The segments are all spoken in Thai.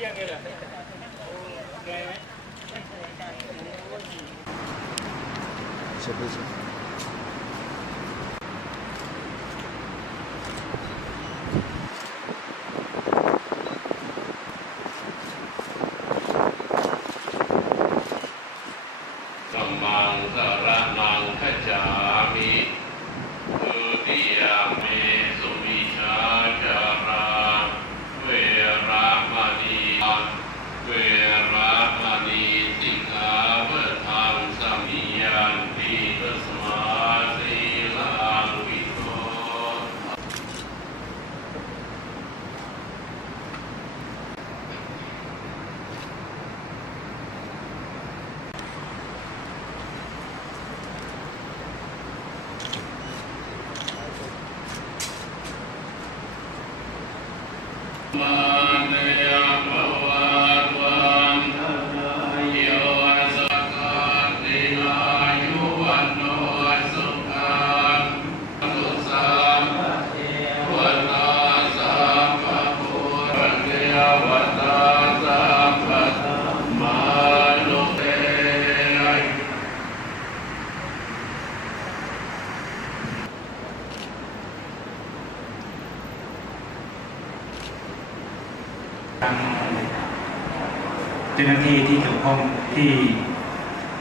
ที่ยงเลยเหรอเหนื่อยไหม สัมมังสารนังขจามิทุติยามเมสุวิชาจาราเวระมณีเวระมณีสิกขาปะทังสมิยันติตสมาสีลังวิโส มาเนยภวันวันทนายโยสักการติอายุวันโนสุขังสุสัมวันตาสัมปะพุทธเยวันตาสัมปะมานุเต ทางเจ้าหน้าที่ที่เกี่ยวข้องที่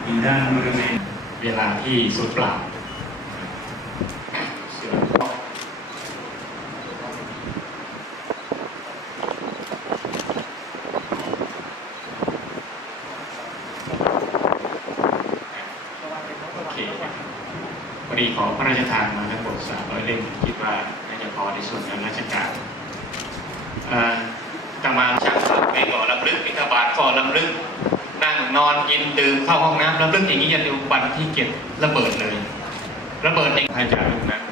อยู่ด้านบริเวณเวลาที่สุดเปล่าโอเคพอดีขอพระราชทานมาทั้งหมด300เล่มคิดว่าน่าจะพอในส่วนงานราชการ เอ่อตมาชักสัตว์ไปก่อลำลึกพิธบาตก่อลำลึกนั่งนอนกินดื่มเข้าห้องน้ำลำลึกอย่างนี้ยันถึงวันที่เก็บระเบิดเลย ระเบิดเองพระอาจารย์ลูกนั้น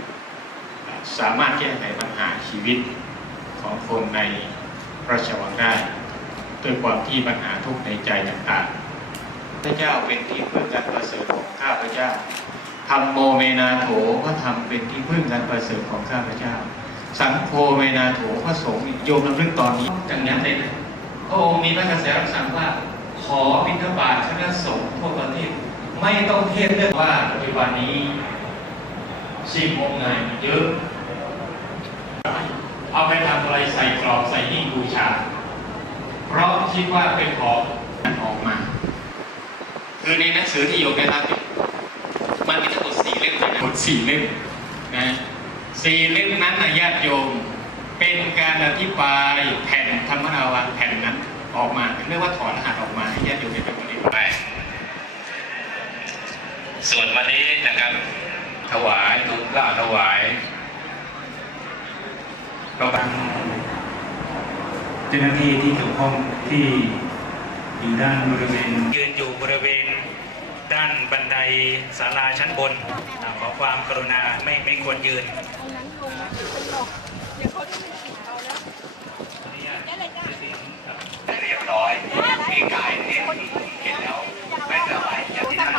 สามารถแก้ไขปัญหาชีวิตของคนในพระราชวังได้ด้วยความที่ปัญหาทุกข์ในใจต่างๆพระเจ้าเป็นที่พึ่งกันประเสริฐของข้าพระเจ้าธรรมโมเมนาโถพระธรรมเป็นที่พึ่งกันประเสริฐของข้าพระเจ้า สังโฆเวนาโถพระสงฆ์โยมรำลึกตอนนี้จังนั้นเลยนะพระองค์มีพระกระแสรับสั่งว่า ขอบิณฑบาตคณะสงฆ์ทั่วประเทศไม่ต้องเทศเรื่องว่าปัจจุบันนี้สิ่งงมงายมันเยอะ เอาไปทำอะไรใส่กรอบใส่ยิ่งบูชา เพราะคิดว่าเป็นของออกมา คือในหนังสือที่โยมได้รับเนี่ยมันมีทั้งหมดสี่เล่มด้วยกันหมดสี่เล่มนะ สี่เล่มนั้นนะญาติโยม เป็นการอธิบายแผ่นธรรมนาวันแผ่นนั้นออกมาเรียกว่าถอนรหัสออกมาให้ญาติโยมเป็นปฏิบัติไปส่วนวันนี้นะครับ ถวายทุกข้าถวายเราทางเจ้าหน้าที่ที่เกี่ยวข้องที่อยู่ด้านบริเวณยืนอยู่บริเวณ ด้านบันไดศาลาชั้นบน ขอความกรุณาไม่ไม่ควรยืนเอาน่าไม่ถึงเราแล้วได้เลยจ้าเรียบร้อยมีกายเนี่ยเห็นแล้วไม่สบายอย่างที่นั่น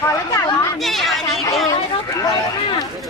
พอแล้วจ้านี่อันนี้ไปเลยวมากก็จะ